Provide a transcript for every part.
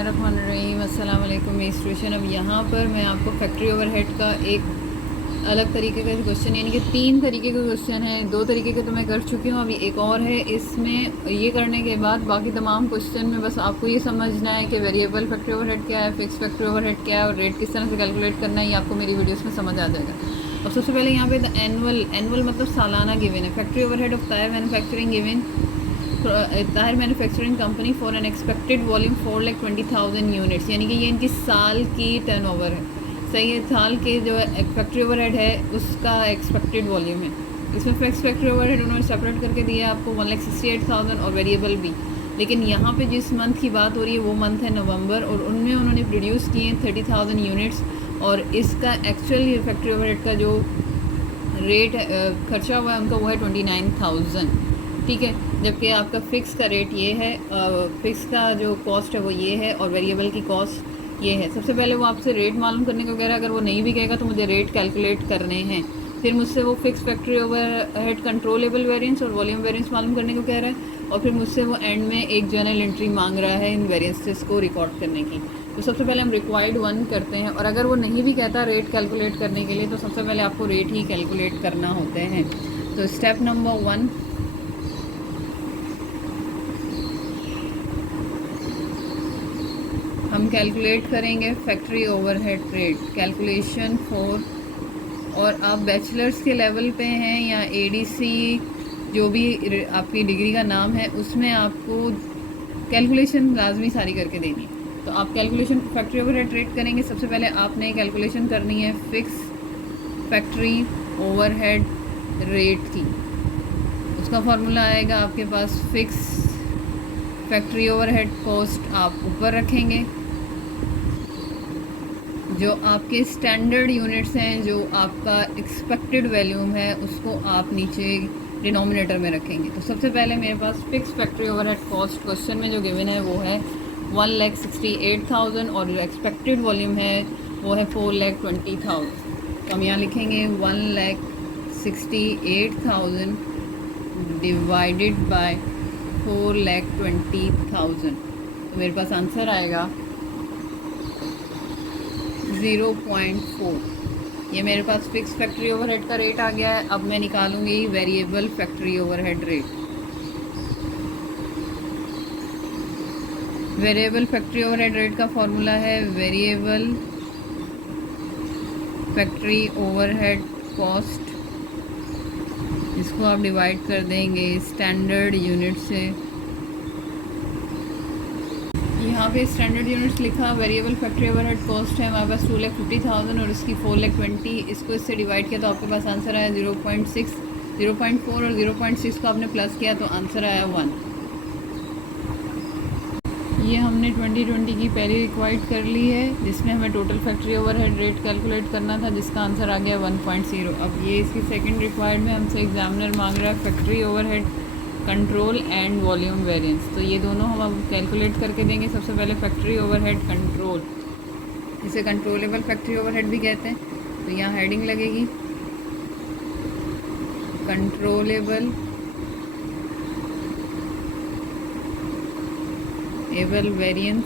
बिस्मिल्लाहिर्रहमानिर्रहीम। अस्सलाम वालेकुम। मेरी सिचुएशन अब यहाँ पर मैं आपको फैक्ट्री ओवरहेड का एक अलग तरीके का क्वेश्चन, यानी कि 3 तरीके का क्वेश्चन है। 2 तरीके के तो मैं कर चुकी हूँ, अभी एक और है। इसमें ये करने के बाद बाकी तमाम क्वेश्चन में बस आपको ये समझना है कि वेरिएबल फैक्ट्री ओवरहेड क्या है, फिक्स फैक्ट्री ओवरहेड क्या है और रेट किस तरह से कैलकुलेट करना है, ये आपको मेरी वीडियोज़ में समझ आ जाएगा। और सबसे पहले यहाँ पे एनुअल मतलब सालाना गिवन है। Factory overhead of Tahir manufacturing given Tahir manufacturing company for an expected volume 4,20,000 units, यानी कि ये इनकी साल की टर्नओवर है। सही है, साल के जो फैक्ट्री ओवरहेड है उसका एक्सपेक्टेड वॉल्यूम है। इसमें फिक्स फैक्ट्री ओवरहेड उन्होंने सेपरेट करके दिया है आपको 1,68,000 और वेरिएबल भी। लेकिन यहाँ पे जिस मंथ की बात हो रही है वो मंथ है नवंबर, और उनमें उन्होंने प्रोड्यूस किए 30,000 यूनिट्स, और इसका एक्चुअल फैक्ट्री ओवरहेड का जो रेट खर्चा हुआ है उनका वो है 29,000। ठीक है, जबकि आपका फ़िक्स का रेट ये है, फ़िक्स का जो कॉस्ट है वो ये है और वेरिएबल की कॉस्ट ये है। सबसे पहले वो आपसे रेट मालूम करने को कह रहा है। अगर वो नहीं भी कहेगा तो मुझे रेट कैलकुलेट करने हैं। फिर मुझसे वो fix factory overhead controllable variance और वॉल्यूम वेरिएंस मालूम करने को कह रहा है, और फिर मुझसे वो एंड में एक जर्नल एंट्री मांग रहा है इन वेरिएंसेस को रिकॉर्ड करने की। तो सबसे पहले हम रिक्वायर्ड 1 करते हैं, और अगर वो नहीं भी कहता रेट कैलकुलेट करने के लिए तो सबसे पहले आपको रेट ही कैलकुलेट करना होते हैं। तो स्टेप नंबर 1, हम कैलकुलेट करेंगे factory overhead rate calculation for. और आप बैचलर्स के लेवल पे हैं या एडीसी जो भी आपकी डिग्री का नाम है उसमें आपको कैलकुलेशन लाजमी सारी करके देनी है। तो आप कैलकुलेशन फैक्ट्री ओवरहेड रेट करेंगे। सबसे पहले आपने कैलकुलेशन करनी है फिक्स फैक्ट्री ओवरहेड रेट की। उसका फार्मूला आएगा आपके पास, फिक्स फैक्ट्री ओवरहेड कॉस्ट आप ऊपर रखेंगे, जो आपके स्टैंडर्ड यूनिट्स हैं, जो आपका एक्सपेक्टेड वैल्यूम है, उसको आप नीचे डिनोमिनेटर में रखेंगे। तो सबसे पहले मेरे पास fix factory overhead cost question में जो गिवन है वो है 1,68,000 और जो एक्सपेक्टेड वॉल्यूम है वो है 4,20,000। तो हम यहाँ लिखेंगे 1,68,000 डिवाइडेड बाय 4,20,000। तो मेरे पास आंसर आएगा 0.4। ये मेरे पास फिक्स फैक्ट्री ओवरहेड का रेट आ गया है। अब मैं निकालूंगी variable factory overhead rate. Variable factory overhead rate का फॉर्मूला है वेरिएबल फैक्ट्री ओवरहेड कॉस्ट, इसको आप डिवाइड कर देंगे स्टैंडर्ड यूनिट से। यहाँ पे स्टैंडर्ड यूनिट्स लिखा, वेरिएबल फैक्ट्री ओवरहेड कॉस्ट है हमारे पास 2,50,000 और इसकी 4,20,000। इसको इससे डिवाइड किया तो आपके पास आंसर आया 0.6, 0.4 और 0.6 को आपने प्लस किया तो आंसर आया 1। ये हमने 2020 की पहली रिक्वायर्ड कर ली है, जिसमें हमें total factory overhead rate calculate करना था, जिसका आंसर आ गया 1.0। अब ये इसकी सेकेंड रिक्वायर्ड में हमसे एग्जामिनर मांग रहा है factory overhead control and volume variance. तो ये दोनों हम अब कैलकुलेट करके देंगे। सबसे पहले फैक्ट्री ओवरहेड कंट्रोल, इसे कंट्रोलेबल फैक्ट्री ओवरहेड भी कहते हैं। तो यहाँ हेडिंग लगेगी कंट्रोलेबल एबल वेरिएंस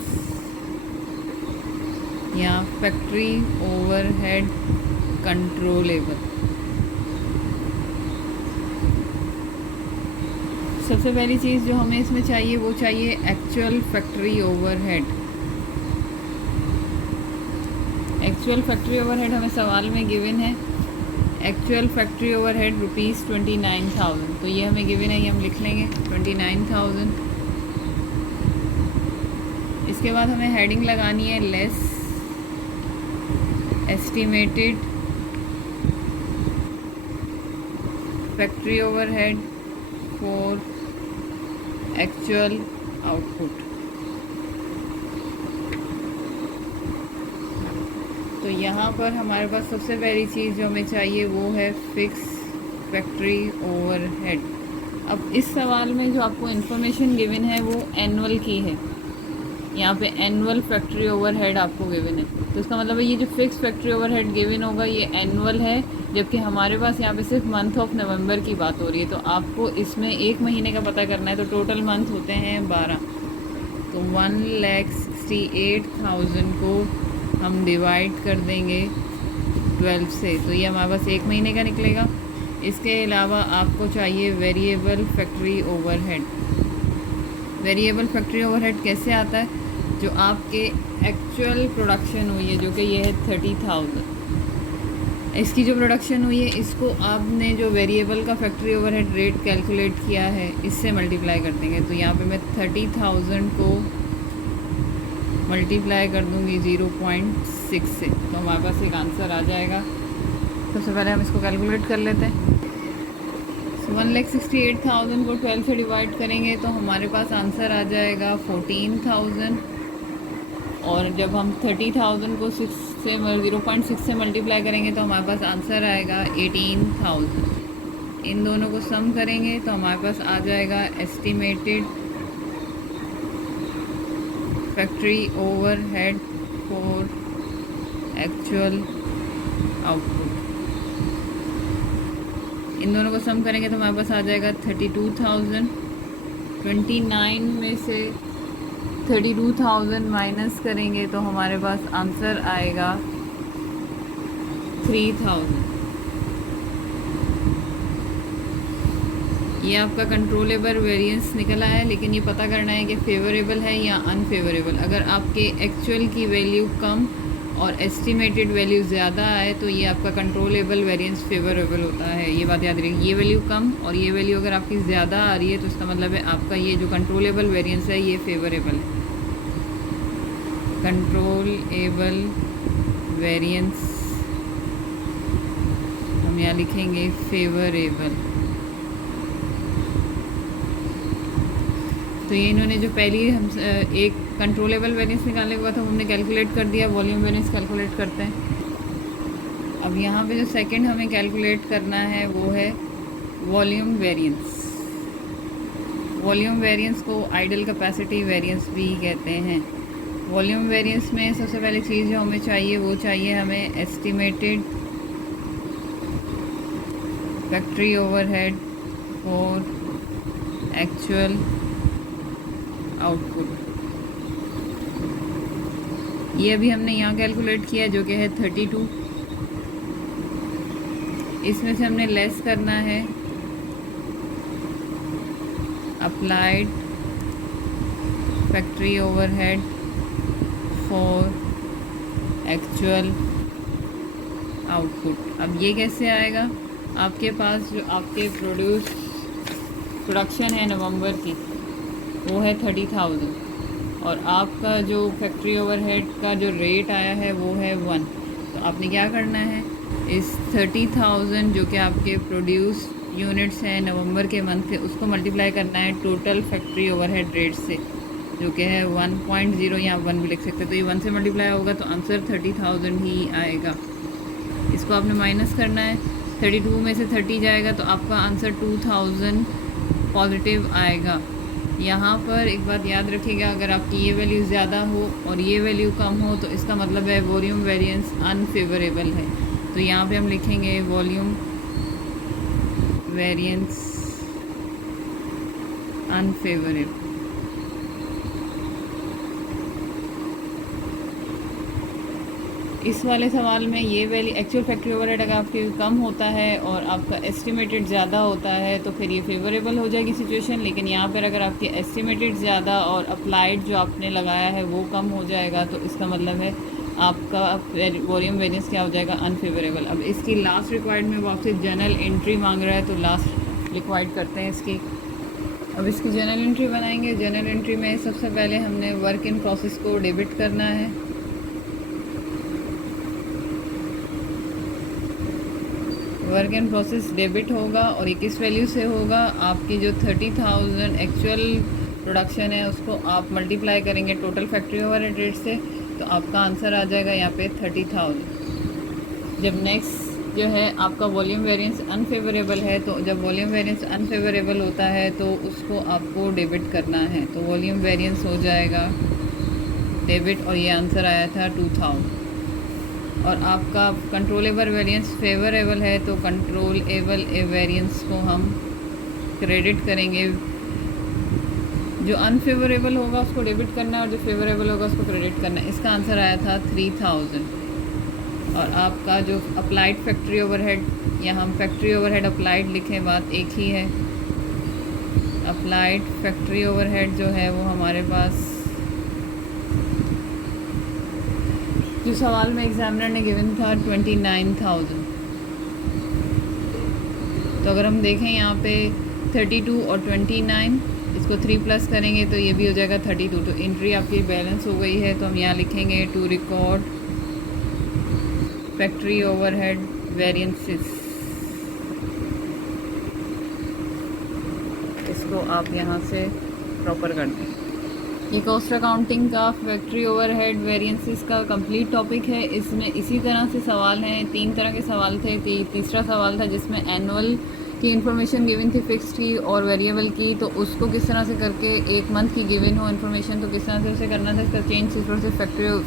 या फैक्ट्री ओवरहेड कंट्रोलेबल। सबसे पहली चीज़ जो हमें इसमें चाहिए वो चाहिए actual factory overhead. Actual factory overhead हमें सवाल में गिवन है, एक्चुअल फैक्ट्री ओवरहेड ₹29,000। तो ये हमें गिवन है, ये हम लिख लेंगे 29,000। इसके बाद हमें हेडिंग लगानी है less estimated factory overhead for actual output. तो यहाँ पर हमारे पास सबसे पहली चीज़ जो हमें चाहिए वो है फिक्स फैक्ट्री ओवरहेड। अब इस सवाल में जो आपको इन्फॉर्मेशन गिवन है वो एनुअल की है। यहाँ पे एनुअल फैक्ट्री ओवरहेड आपको गिवन है, तो इसका मतलब है ये जो फिक्स फैक्ट्री ओवरहेड गिवन होगा ये एनुअल है, जबकि हमारे पास यहाँ पे सिर्फ मंथ ऑफ नवंबर की बात हो रही है। तो आपको इसमें एक महीने का पता करना है, तो टोटल मंथ होते हैं 12। तो 1,68,000 1,68,000 को हम डिवाइड कर देंगे 12 से, तो ये हमारे पास 1 महीने का निकलेगा। इसके अलावा आपको चाहिए variable factory overhead. Variable factory overhead कैसे आता है? जो आपके एक्चुअल प्रोडक्शन हुई है, जो कि ये है 30,000, इसकी जो प्रोडक्शन हुई है, इसको आपने जो वेरिएबल का फैक्ट्री ओवरहेड रेट कैलकुलेट किया है इससे मल्टीप्लाई कर देंगे। तो यहाँ पे मैं 30,000 को मल्टीप्लाई कर दूँगी 0.6 से, तो हमारे पास एक आंसर आ जाएगा। सबसे पहले हम इसको कैलकुलेट कर लेते हैं। 1,68,000 को 12 से डिवाइड करेंगे तो हमारे पास आंसर आ जाएगा 14,000, और जब हम 30,000 को 0.6 से मल्टीप्लाई करेंगे तो हमारे पास आंसर आएगा 18,000। इन दोनों को सम करेंगे तो हमारे पास आ जाएगा estimated factory overhead for actual output. इन दोनों को सम करेंगे तो हमारे पास आ जाएगा 32,000। 29 में से 32,000 माइनस करेंगे तो हमारे पास आंसर आएगा 3,000। ये आपका कंट्रोलेबल वेरिएंस निकल आया है, लेकिन ये पता करना है कि फेवरेबल है या अनफेवरेबल। अगर आपके एक्चुअल की वैल्यू कम और एस्टिमेटेड वैल्यू ज़्यादा आए तो ये आपका कंट्रोलेबल वेरिएंस फेवरेबल होता है। ये बात याद रखिए, ये वैल्यू कम और ये वैल्यू अगर आपकी ज़्यादा आ रही है तो इसका मतलब है आपका ये जो कंट्रोलेबल वेरिएंस है ये फेवरेबल है। कंट्रोलेबल वेरिएंस हम यहाँ लिखेंगे फेवरेबल। तो ये इन्होंने जो पहली हम एक कंट्रोलेबल वेरिएंस निकालने के बाद हमने कैलकुलेट कर दिया, वॉल्यूम वेरिएंस कैलकुलेट करते हैं। अब यहाँ पे जो सेकंड हमें कैलकुलेट करना है वो है वॉल्यूम वेरिएंस। वॉल्यूम वेरिएंस को आइडल कैपेसिटी वेरिएंस भी कहते हैं। वॉल्यूम वेरिएंस में सबसे पहली चीज़ जो हमें चाहिए वो चाहिए हमें estimated factory overhead for actual output. ये अभी हमने यहाँ कैलकुलेट किया जो कि है 32। इसमें से हमने लेस करना है applied factory overhead for actual output. अब ये कैसे आएगा? आपके पास जो आपके प्रोडक्शन है नवंबर की वो है 30,000 और आपका जो फैक्ट्री ओवरहेड का जो रेट आया है वो है 1। तो आपने क्या करना है, इस 30,000 जो कि आपके प्रोड्यूस यूनिट्स हैं नवंबर के मंथ के, उसको मल्टीप्लाई करना है टोटल फैक्ट्री ओवरहेड रेट से जो कि है 1.0, या 1 भी लिख सकते हैं। तो ये 1 से मल्टीप्लाई होगा तो आंसर 30,000 ही आएगा। इसको आपने माइनस करना है, 32 में से 30 जाएगा तो आपका आंसर 2000 पॉजिटिव आएगा। यहाँ पर एक बात याद रखिएगा, अगर आपकी ये वैल्यू ज़्यादा हो और ये वैल्यू कम हो तो इसका मतलब है वॉल्यूम वेरिएंस अनफेवरेबल है। तो यहाँ पे हम लिखेंगे वॉल्यूम वेरिएंस अनफेवरेबल। इस वाले सवाल में ये वैल्यू एक्चुअल फैक्ट्री ओवरहेड अगर आपके कम होता है और आपका एस्टिमेटेड ज़्यादा होता है तो फिर ये फेवरेबल हो जाएगी सिचुएशन। लेकिन यहाँ पर अगर आपकी एस्टिमेटेड ज़्यादा और अप्लाइड जो आपने लगाया है वो कम हो जाएगा तो इसका मतलब है आपका वॉल्यूम वेरिएंस क्या हो जाएगा, अनफेवरेबल। अब इसकी लास्ट रिक्वायर्ड में वो आपसे जर्नल एंट्री मांग रहा है तो लास्ट रिक्वायर्ड करते हैं इसकी। अब इसकी जर्नल एंट्री बनाएंगे। जर्नल एंट्री में सबसे पहले हमने वर्क इन प्रोसेस को डेबिट करना है। वर्क इन प्रोसेस डेबिट होगा और ये किस वैल्यू से होगा, आपकी जो 30,000 एक्चुअल प्रोडक्शन है उसको आप मल्टीप्लाई करेंगे टोटल फैक्ट्री ओवरहेड रेट से तो आपका आंसर आ जाएगा यहाँ पे 30,000। जब नेक्स्ट जो है आपका वॉल्यूम वेरिएंस अनफेवरेबल है तो जब वॉल्यूम वेरिएंस अनफेवरेबल होता है तो उसको आपको डेबिट करना है। तो वॉल्यूम वेरिएंस हो जाएगा डेबिट और ये आंसर आया था 2000। और आपका कंट्रोलेबल वेरिएंस फेवरेबल है तो कंट्रोलेबल वेरिएंस को हम क्रेडिट करेंगे जो अनफेवरेबल होगा उसको डेबिट करना है और जो फेवरेबल होगा उसको क्रेडिट करना है। इसका आंसर आया था 3000। और आपका जो अप्लाइड फैक्ट्री ओवरहेड, यहाँ हम फैक्ट्री ओवरहेड अप्लाइड लिखें, बात एक ही है। अप्लाइड फैक्ट्री ओवरहेड जो है वो हमारे पास जो सवाल में एग्जामिनर ने गिवन था 29,000। तो अगर हम देखें यहाँ पे 32 और 29, इसको 3 प्लस करेंगे तो ये भी हो जाएगा 32। तो एंट्री आपकी बैलेंस हो गई है। तो हम यहाँ लिखेंगे to record factory overhead variances. इसको आप यहाँ से प्रॉपर कर दें। ये कॉस्ट अकाउंटिंग का फैक्ट्री ओवरहेड वेरिएंसेस का कंप्लीट टॉपिक है। इसमें इसी तरह से सवाल हैं, 3 तरह के सवाल थे। तीसरा सवाल था जिसमें एनुअल की इन्फॉर्मेशन गिवन थी, फिक्स की और वेरिएबल की, तो उसको किस तरह से करके 1 मंथ की गिवन हो इन्फॉर्मेशन तो किस तरह से उसे करना था। इसका चेंज सिर्फ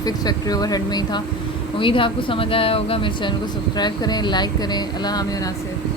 फिक्स फैक्ट्री ओवरहेड में ही था। उम्मीद है आपको समझ आया होगा। मेरे चैनल को सब्सक्राइब करें, लाइक करें। अल्लाह हामिद नासिर।